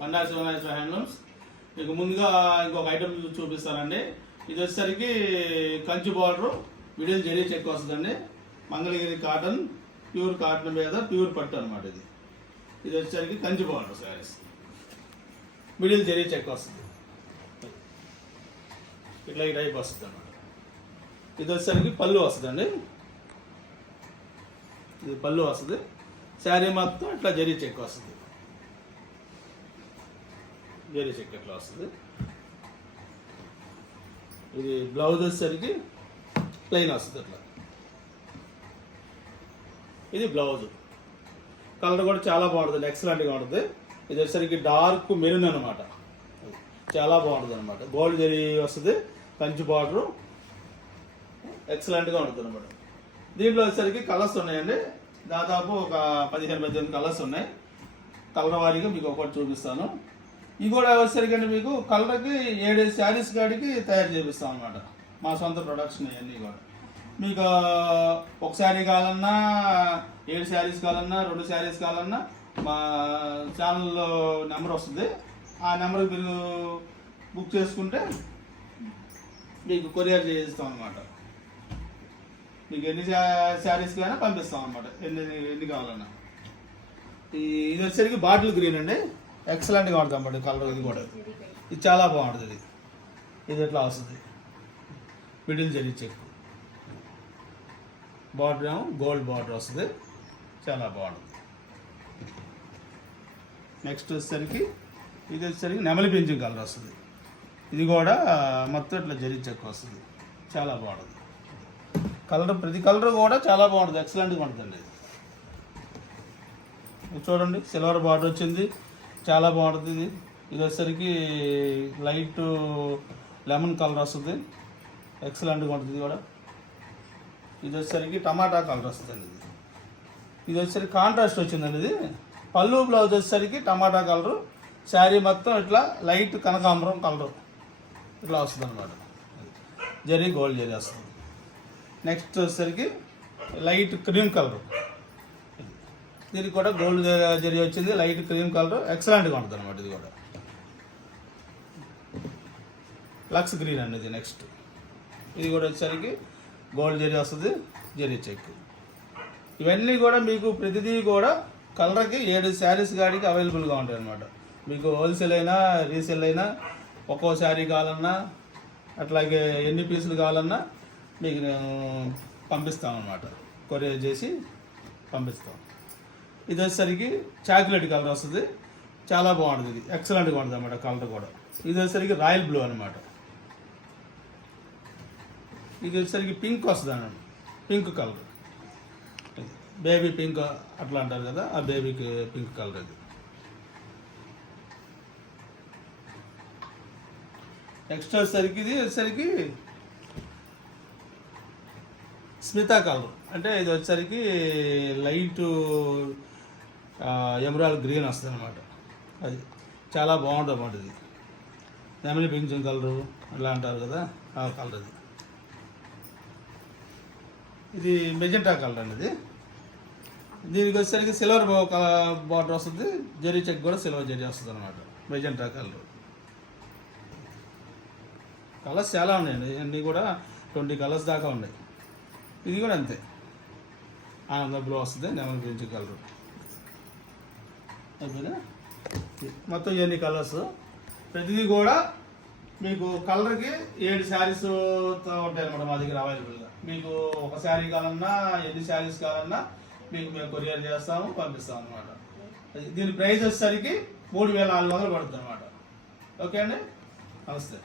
మన్నా శివనాశ్వర handlooms. మీకు ముందుగా ఇంకొక ఐటమ్ చూపిస్తానండి. ఇది వచ్చేసరికి Kanchi border middle zari check వస్తుందండి. మంగళగిరి కాటన్, ప్యూర్ కాటన్ మీద ప్యూర్ పట్టు అనమాట. ఇది వచ్చేసరికి Kanchi border sarees, middle zari check వస్తుంది. ఇట్లా ఈ టైప్ వస్తుంది అన్నమాట. ఇది వచ్చేసరికి పళ్ళు వస్తుందండి. ఇది పళ్ళు వస్తుంది. శారీ మొత్తం ఇట్లా జరీ చెక్ వస్తుంది. జరీ చెక్ ఇట్లా వస్తుంది. ఇది బ్లౌజ్ వచ్చేసరికి ప్లెయిన్ వస్తుంది అట్లా. ఇది బ్లౌజ్. కలర్ కూడా చాలా బాగుంటుంది, ఎక్సలెంట్గా ఉంటుంది. ఇది వచ్చేసరికి డార్క్ మెరూన్ అనమాట. చాలా బాగుంటుంది అనమాట. గోల్డ్ జరీ వస్తుంది, కంచి బార్డరు, ఎక్సలెంట్గా ఉంటుంది అనమాట. దీంట్లో వచ్చేసరికి కలర్స్ ఉన్నాయండి. దాదాపు ఒక 15-18 కలర్స్ ఉన్నాయి. కలర్ వారీగా మీకు ఒకటి చూపిస్తాను. ఇవి కూడా వచ్చేసరికి మీకు కలర్కి 7 శారీస్ కాడికి తయారు చేపిస్తాం అనమాట. మా సొంత ప్రొడక్షన్ ఇవన్నీ కూడా. మీకు ఒక శారీ కావాలన్నా, 7 శారీస్ కావాలన్నా, 2 శారీస్ కావాలన్నా మా ఛానల్లో నెంబర్ వస్తుంది. ఆ నెంబర్కి మీరు బుక్ చేసుకుంటే మీకు కొరియర్ చేయిస్తాం అనమాట. మీకు ఎన్ని శారీస్ అయినా పంపిస్తాం అనమాట, ఎన్ని కావాలన్నా. ఇది వచ్చేసరికి బాటిల్ గ్రీన్ అండి. ఎక్సలెంట్గా ఉంటుంది అన్నమాట కలర్. ఇది కూడా ఇది చాలా బాగుంటుంది. ఇది ఎట్లా వస్తుంది, మిడిల్ జరీ చెక్, బార్డర్ ఏమో గోల్డ్ బార్డర్ వస్తుంది. చాలా బాగుంటుంది. నెక్స్ట్ వచ్చేసరికి ఇది వచ్చేసరికి నెమలి పింఛన్ కలర్ వస్తుంది. ఇది కూడా మొత్తం ఇట్లా జరీ చెక్ వస్తుంది. చాలా బాగుంటుంది కలర్. ప్రతి కలర్ కూడా చాలా బాగుంటుంది, ఎక్సలెంట్గా ఉంటుందండి. చూడండి, సిల్వర్ బార్డర్ వచ్చింది, చాలా బాగుంటుంది. ఇది వచ్చేసరికి లైట్ లెమన్ కలర్ వస్తుంది, ఎక్సలెంట్గా ఉంటుంది. ఇది కూడా ఇది వచ్చేసరికి టమాటా కలర్ వస్తుందండి. ఇది వచ్చేసరికి కాంట్రాస్ట్ వచ్చిందండి. ఇది పళ్ళు బ్లౌజ్ వచ్చేసరికి టమాటా కలరు, శారీ మొత్తం ఇట్లా లైట్ కనకాంబరం కలరు ఇట్లా వస్తుంది అనమాట. జరీ గోల్డ్ జరీ వస్తుంది. నెక్స్ట్ వచ్చేసరికి లైట్ క్రీమ్ కలరు, దీనికి కూడా గోల్డ్ జరీ వచ్చింది, లైట్ క్రీమ్ కలర్, ఎక్సలెంట్గా ఉంటుంది అనమాట. ఇది కూడా లక్స్ గ్రీన్ అండి. ఇది నెక్స్ట్. ఇది కూడా వచ్చేసరికి గోల్డ్ జరీ వస్తుంది, జరీ చెక్. ఇవన్నీ కూడా మీకు ప్రతిదీ కూడా కలర్కి 7 శారీస్ కాడికి అవైలబుల్గా ఉంటాయి అనమాట. మీకు హోల్సేల్ అయినా, రీసేల్ అయినా, ఒక్కో శారీ కావాలన్నా, అట్లాగే ఎన్ని పీసులు కావాలన్నా మీకు పంపిస్తాం అనమాట. కొరియర్ చేసి పంపిస్తాం. ఇది వచ్చేసరికి చాక్లెట్ కలర్ వస్తుంది, చాలా బాగుంటుంది. ఇది ఎక్సలెంట్గా ఉంటుంది అన్నమాట కలర్ కూడా. ఇది వచ్చేసరికి రాయల్ బ్లూ అనమాట. ఇది వచ్చేసరికి పింక్ వస్తుంది అన్నమాట, పింక్ కలర్. బేబీ పింక్ అట్లా అంటారు కదా, ఆ బేబీకి పింక్ కలర్. ఇది నెక్స్ట్ వచ్చేసరికి ఇది వచ్చేసరికి స్మితా కలర్. అంటే ఇది వచ్చేసరికి లైట్ ఎమరాల్డ్ గ్రీన్ వస్తుంది అనమాట. అది చాలా బాగుంటుంది అన్నమాట. ఇది నెమలి పింఛన్ కలరు అలా అంటారు కదా, ఆ కలర్. ఇది మెజెంటా కలర్ అండి. దీనికి వచ్చేసరికి సిల్వర్ బార్డర్ వస్తుంది, జరీ చెక్ కూడా సిల్వర్ జరీ వస్తుంది అనమాట. Magenta colour. కలర్స్ చాలా ఉన్నాయండి, అన్నీ కూడా 20 కలర్స్ దాకా ఉన్నాయి. ఇది కూడా అంతే, ఆనంద బ్లూ వస్తుంది, నెమలి పింఛన్ కలర్. అయిపోయినా మొత్తం ఇవన్నీ కలర్స్. ప్రతిదీ కూడా మీకు కలర్కి 7 శారీస్ ఉంటాయి అనమాట మా దగ్గర అవైలబుల్గా. మీకు ఒక శారీ కావాలన్నా, ఎన్ని శారీస్ కావాలన్నా మీకు మేము కొరియర్ చేస్తాము, పంపిస్తాం అనమాట. దీని ప్రైస్ వచ్చేసరికి 3400 పడుతుంది అనమాట. ఓకే అండి, నమస్తే.